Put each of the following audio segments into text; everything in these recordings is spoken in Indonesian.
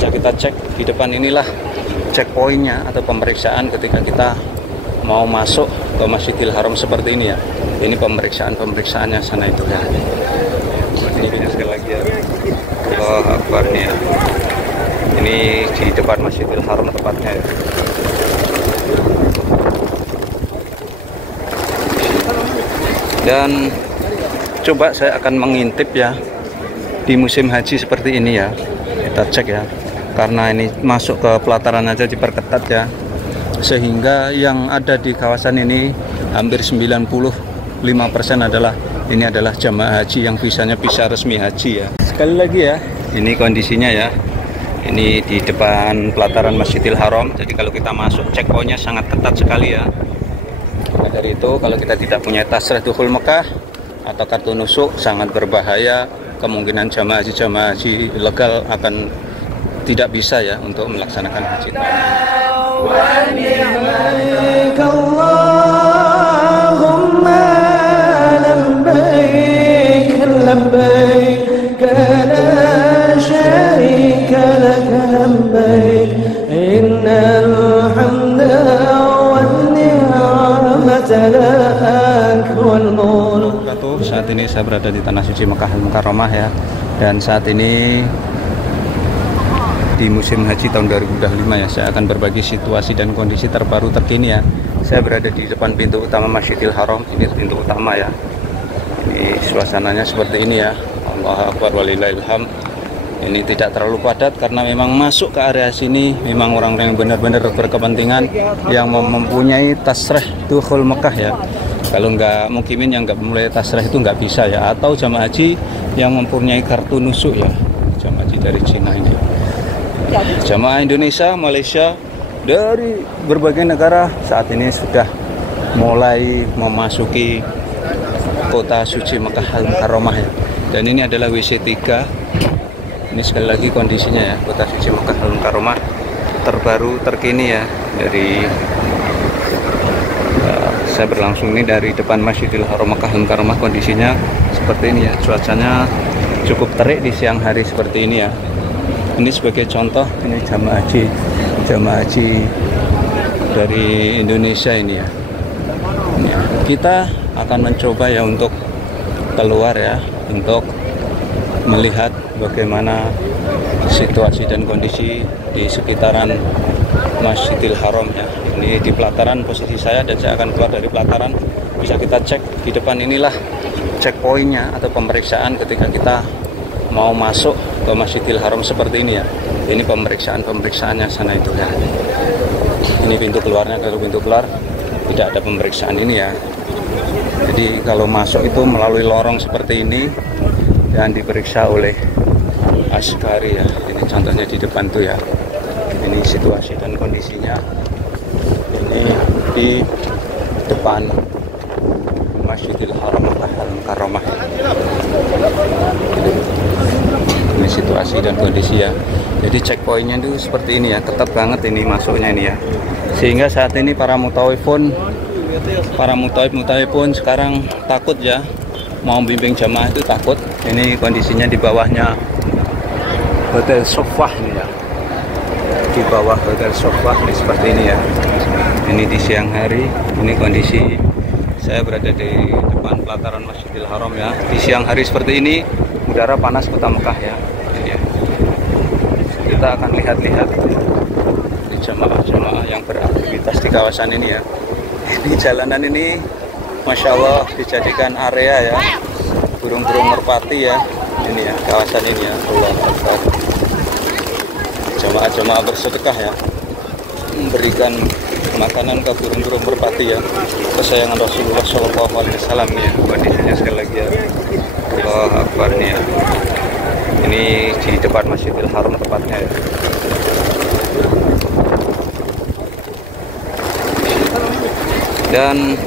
bisa kita cek di depan inilah checkpointnya atau pemeriksaan ketika kita mau masuk ke Masjidil Haram seperti ini ya. Ini pemeriksaannya sana itu ya. Ini sekali lagi ya. Allahu Akbar nih ya. Ini di depan Masjidil Haram tepatnya ya. Dan coba saya akan mengintip ya di musim haji seperti ini ya. Kita cek ya. Karena ini masuk ke pelataran aja diperketat ya. Sehingga yang ada di kawasan ini hampir 95% adalah jamaah haji yang visanya visa resmi haji ya. Sekali lagi ya, ini kondisinya ya. Ini di depan pelataran Masjidil Haram. Jadi kalau kita masuk checkpointnya sangat ketat sekali ya. Maka dari itu kalau kita tidak punya tasrih dukhul Mekah atau kartu nusuk sangat berbahaya. Kemungkinan jamaah haji ilegal akan tidak bisa ya untuk melaksanakan haji Saat ini saya berada di Tanah Suci Mekah Al-Mukarramah ya, dan saat ini di musim haji tahun 2025 ya. Saya akan berbagi situasi dan kondisi terbaru terkini ya. Saya berada di depan pintu utama Masjidil Haram. Ini pintu utama ya. Ini suasananya seperti ini ya. Allahu Akbar walillahilham. Ini tidak terlalu padat karena memang masuk ke area sini memang orang-orang yang benar-benar berkepentingan yang mempunyai tasrih dukhul Mekah ya. Kalau nggak mukimin yang nggak mulai tasrih itu nggak bisa ya, atau jamaah haji yang mempunyai kartu nusuk ya, jamaah haji dari Cina ini. Jamaah Indonesia, Malaysia, dari berbagai negara saat ini sudah mulai memasuki kota suci Mekah Al-Mukarramah ya. Dan ini adalah WC 3. Ini sekali lagi kondisinya ya, kota suci Mekah Al-Mukarramah terbaru terkini ya. Dari saya berlangsung ini dari depan Masjidil Haram Mekah Al-Mukarramah. Kondisinya seperti ini ya, cuacanya cukup terik di siang hari seperti ini ya. Ini sebagai contoh, ini jamaah haji dari Indonesia ini ya. Kita akan mencoba ya untuk keluar ya, untuk melihat bagaimana situasi dan kondisi di sekitaran Masjidil Haram ya. Ini di pelataran posisi saya, dan saya akan keluar dari pelataran. Bisa kita cek di depan inilah checkpointnya atau pemeriksaan ketika kita mau masuk ke Masjidil Haram seperti ini ya. Ini pemeriksaannya sana itu ya. Ini pintu keluarnya. Kalau pintu keluar tidak ada pemeriksaan ini ya. Jadi kalau masuk itu melalui lorong seperti ini dan diperiksa oleh askari ya. Ini contohnya di depan tuh ya. Ini situasi dan kondisinya. Ini di depan Masjidil Haram Al-Mukarramah. Ini situasi dan kondisi ya. Jadi checkpointnya itu seperti ini ya, ketat banget ini masuknya ini ya. Sehingga saat ini para mutawif pun sekarang takut ya, mau bimbing jamaah itu takut. Ini kondisinya di bawahnya Hotel Sofah ini ya. Di bawah Hotel Sofah ini seperti ini ya. Ini di siang hari. Ini kondisi saya berada di depan pelataran Masjidil Haram ya. Di siang hari seperti ini, udara panas kota Mekah ya. Ini ya. Kita akan lihat-lihat di jamaah-jamaah yang beraktivitas di kawasan ini ya. Ini jalanan ini, Masya Allah, dijadikan area ya, burung-burung merpati ya. Ini ya, kawasan ini ya. Allah Akbar. Jamaah-jamaah bersedekah ya, memberikan makanan ke burung-burung merpati ya, kesayangan Rasulullah SAW ya. Kondisinya sekali lagi ya. Allah Akbar nih ya. Ini di depan Masjidil Haram tepatnya ya. Dan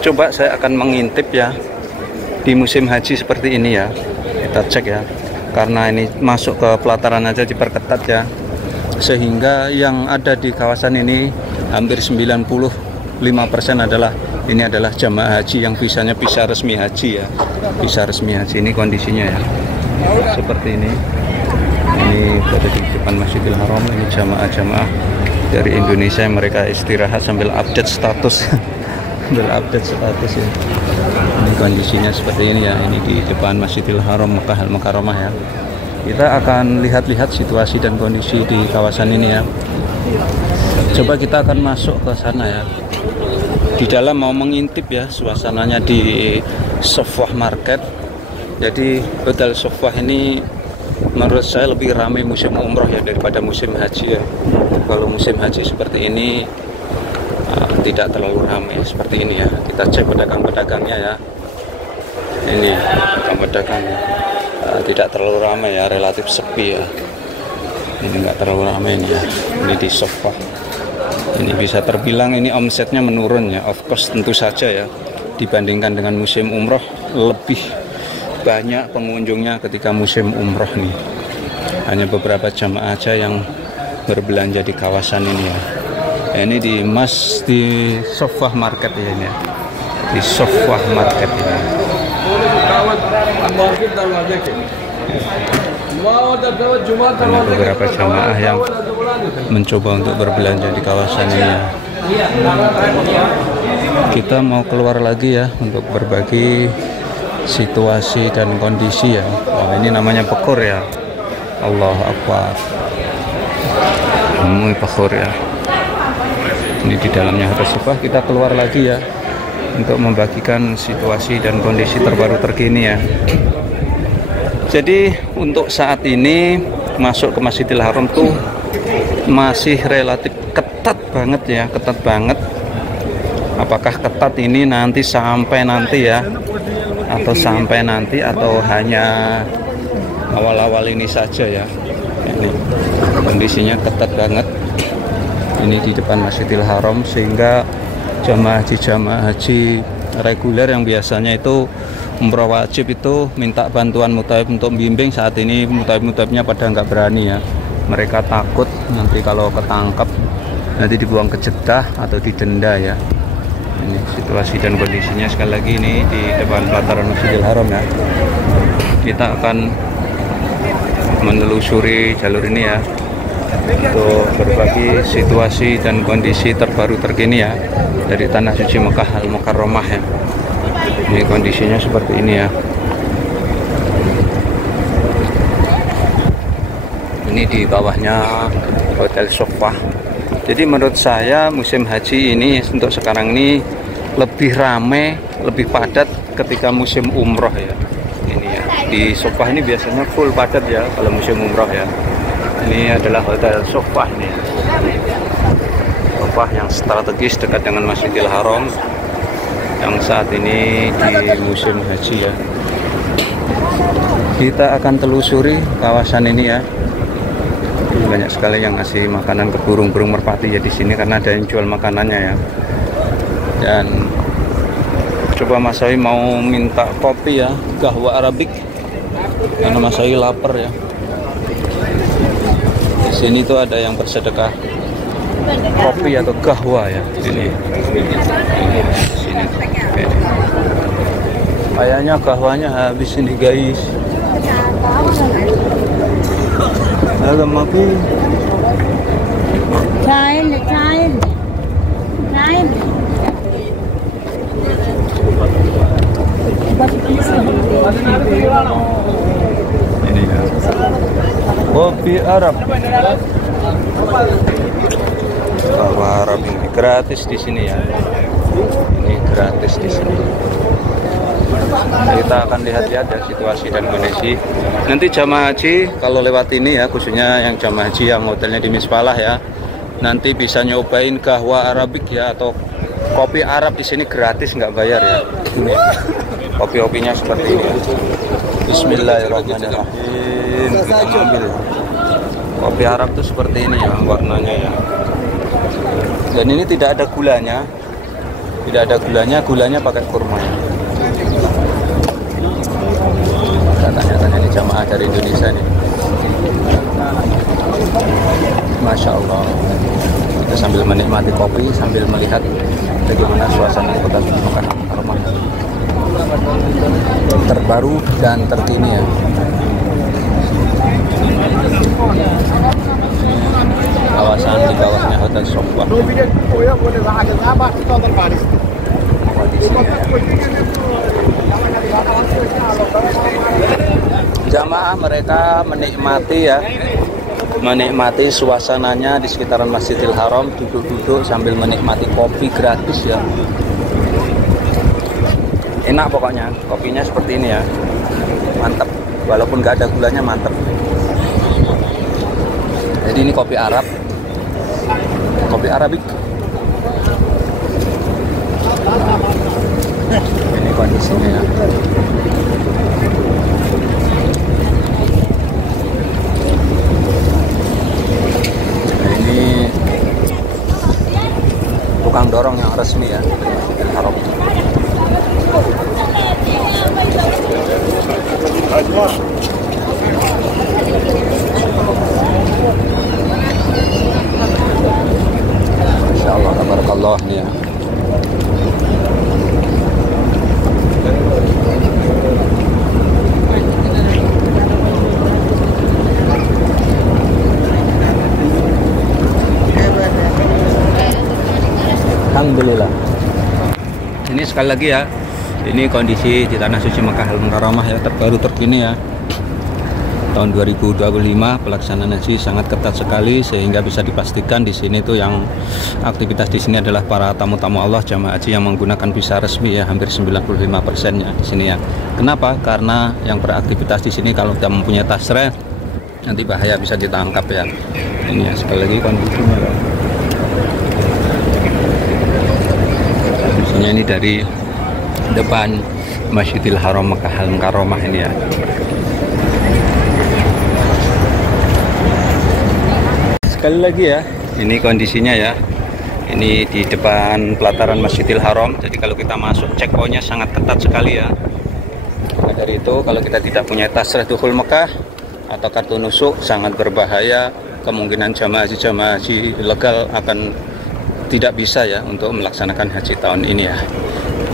coba saya akan mengintip ya di musim haji seperti ini ya. Kita cek ya, karena ini masuk ke pelataran aja diperketat ya, sehingga yang ada di kawasan ini hampir 95% adalah jamaah haji yang visanya visa resmi haji ya. Visa resmi haji. Ini kondisinya ya, seperti ini. Ini Ini berada di depan Masjidil Haram. Ini jamaah-jamaah dari Indonesia yang mereka istirahat sambil update status. Sambil update status ya. Ini kondisinya seperti ini ya. Ini di depan Masjidil Haram Makkah Al-Mukarramah ya. Kita akan lihat-lihat situasi dan kondisi di kawasan ini ya. Coba kita akan masuk ke sana ya. Di dalam mau mengintip ya suasananya di Sofwah Market. Jadi Hotel Sofwah ini menurut saya lebih ramai musim umroh ya daripada musim haji ya. Kalau musim haji seperti ini tidak terlalu ramai seperti ini ya. Kita cek pedagang-pedagangnya ya. Ini pedagang-pedagangnya tidak terlalu ramai ya, relatif sepi ya. Ini enggak terlalu ramai ini ya. Ini di Sofwah. Ini bisa terbilang ini omsetnya menurun ya. Of course tentu saja ya. Dibandingkan dengan musim umroh lebih banyak pengunjungnya ketika musim umroh nih. Hanya beberapa jamaah aja yang berbelanja di kawasan ini ya. Ini di Sofwah Market ya ini ya. Di Sofwah Market ini. Ada beberapa jamaah yang mencoba untuk berbelanja di kawasan ini ya. Kita mau keluar lagi ya untuk berbagi situasi dan kondisi ya. Oh, ini namanya pekur ya. Allah Akbar. Ini pekur ya. Ini di dalamnya Hotel Sofwah. Kita keluar lagi ya untuk membagikan situasi dan kondisi terbaru terkini ya. Jadi untuk saat ini masuk ke Masjidil Haram tuh masih relatif ketat banget ya, ketat banget. Apakah ketat ini nanti sampai nanti ya, atau sampai nanti atau hanya awal-awal ini saja ya. Ini kondisinya ketat banget. Ini di depan Masjidil Haram sehingga jamaah haji reguler yang biasanya itu umroh wajib itu minta bantuan mutaib untuk membimbing. Saat ini mutaib-mutaibnya pada nggak berani ya. Mereka takut nanti kalau ketangkap nanti dibuang ke Jeddah atau didenda ya. Ini situasi dan kondisinya sekali lagi ini di depan pelataran Masjidil Haram ya. Kita akan menelusuri jalur ini ya untuk berbagi situasi dan kondisi terbaru terkini ya dari Tanah Suci Makkah Al-Mukarramah ya. Ini kondisinya seperti ini ya. Ini di bawahnya Hotel Sofwah. Jadi menurut saya musim haji ini untuk sekarang ini lebih ramai, lebih padat ketika musim umroh ya. Ini ya. Di Sofwah ini biasanya full padat ya kalau musim umroh ya. Ini adalah Hotel Sofwah nih. Sofwah yang strategis dekat dengan Masjidil Haram yang saat ini di musim haji ya. Kita akan telusuri kawasan ini ya. Banyak sekali yang ngasih makanan ke burung-burung merpati ya di sini karena ada yang jual makanannya ya. Dan coba Mas Sawi mau minta kopi ya, kahwa Arabik. Karena Mas Sawi lapar ya. Di sini tuh ada yang bersedekah kopi atau kahwa ya. Ini. Sini. Kayaknya kahwanya habis ini guys. Halo Mapi. Chain. Ini ya. Kopi Arab. Kahwa Arab ini gratis di sini ya. Ini gratis di sini. Kita akan lihat-lihat ya situasi dan kondisi. Nanti jamaah haji kalau lewat ini ya, khususnya yang jamaah haji yang hotelnya di Mispalah ya, nanti bisa nyobain kahwa Arabik ya atau kopi Arab di sini gratis, nggak bayar ya. Ini kopi-kopinya seperti ini. Bismillahirrahmanirrahim. Kita ambil kopi Arab tuh seperti ini ya warnanya ya. Dan ini tidak ada gulanya, gulanya pakai kurma. Tanya-tanya ini jamaah dari Indonesia nih. Masya Allah. Kita sambil menikmati kopi, sambil melihat bagaimana suasana kota Makkah Al-Mukarramah terbaru dan terkini ya. Kawasan di bawahnya Hotel Sofwa. Jamaah mereka menikmati suasananya di sekitaran Masjidil Haram, duduk-duduk sambil menikmati kopi gratis ya. Enak pokoknya, kopinya seperti ini ya, mantap, walaupun nggak ada gulanya mantap. Jadi ini kopi Arab, kopi Arabik. Ini kondisinya ya. Nah, ini tukang dorong yang resmi ya, Arab. Masya Allah, tabarakallah nih ya. Alhamdulillah. Ini sekali lagi ya, ini kondisi di Tanah Suci Mekah Al-Mukarramah ya, terbaru terkini ya. Tahun 2025 pelaksanaan haji sangat ketat sekali, sehingga bisa dipastikan di sini tuh yang aktivitas di sini adalah para tamu-tamu Allah, jamaah haji yang menggunakan visa resmi ya, hampir 95%-nya di sini ya. Kenapa? Karena yang beraktivitas di sini kalau tidak mempunyai tasreh nanti bahaya, bisa ditangkap ya. Ini ya sekali lagi kondisinya ya. Kondisinya ini dari depan Masjidil Haram Mekah Al-Mukarramah ini ya. Sekali lagi ya, ini kondisinya ya. Ini di depan pelataran Masjidil Haram. Jadi kalau kita masuk, checkpointnya sangat ketat sekali ya. Maka dari itu kalau kita tidak punya tasreh dukhul Mekah atau kartu nusuk, sangat berbahaya. Kemungkinan jamaah haji ilegal akan tidak bisa ya untuk melaksanakan haji tahun ini ya.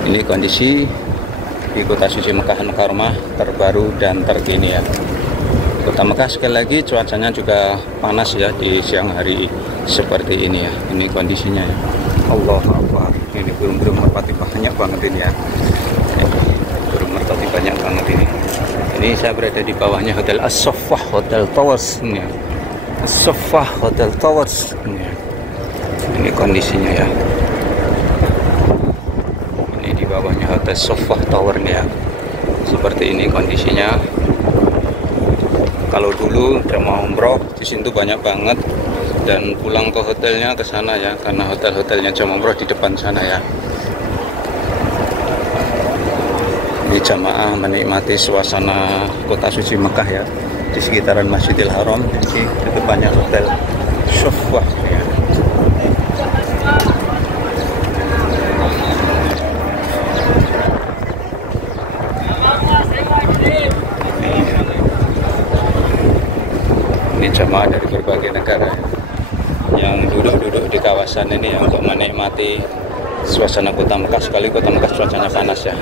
Ini kondisi di Kota Suci Mekah Al-Mukarramah terbaru dan terkini ya. Kota Mekah sekali lagi cuacanya juga panas ya di siang hari seperti ini ya. Ini kondisinya ya. Allah Akbar. Ini burung-burung merpati banyak banget ini ya. Burung merpati banyak banget ini. Ini saya berada di bawahnya Hotel As-Sofwah Hotel Towers ini ya. As-Sofwah Hotel Towers ini ya. Ini kondisinya ya. Ini di bawahnya Hotel Sofwah Tower nih ya. Seperti ini kondisinya. Kalau dulu jamaah umroh di situ banyak banget dan pulang ke hotelnya ke sana ya, karena hotel-hotelnya jamaah umroh di depan sana ya. Ini jamaah menikmati suasana Kota Suci Mekah ya, di sekitaran Masjidil Haram. Jadi di depannya Hotel Sofwah ya. Ini jamaah dari berbagai negara yang duduk-duduk di kawasan ini ya, untuk menikmati suasana Kota Mekah. Sekali Kota Mekah cuacanya panas ya.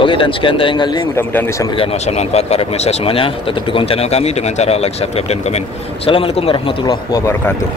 Oke, dan sekian tayang kali ini, mudah-mudahan bisa memberikan manfaat para pemirsa semuanya. Tetap dukung channel kami dengan cara like, subscribe, dan komen. Assalamualaikum warahmatullahi wabarakatuh.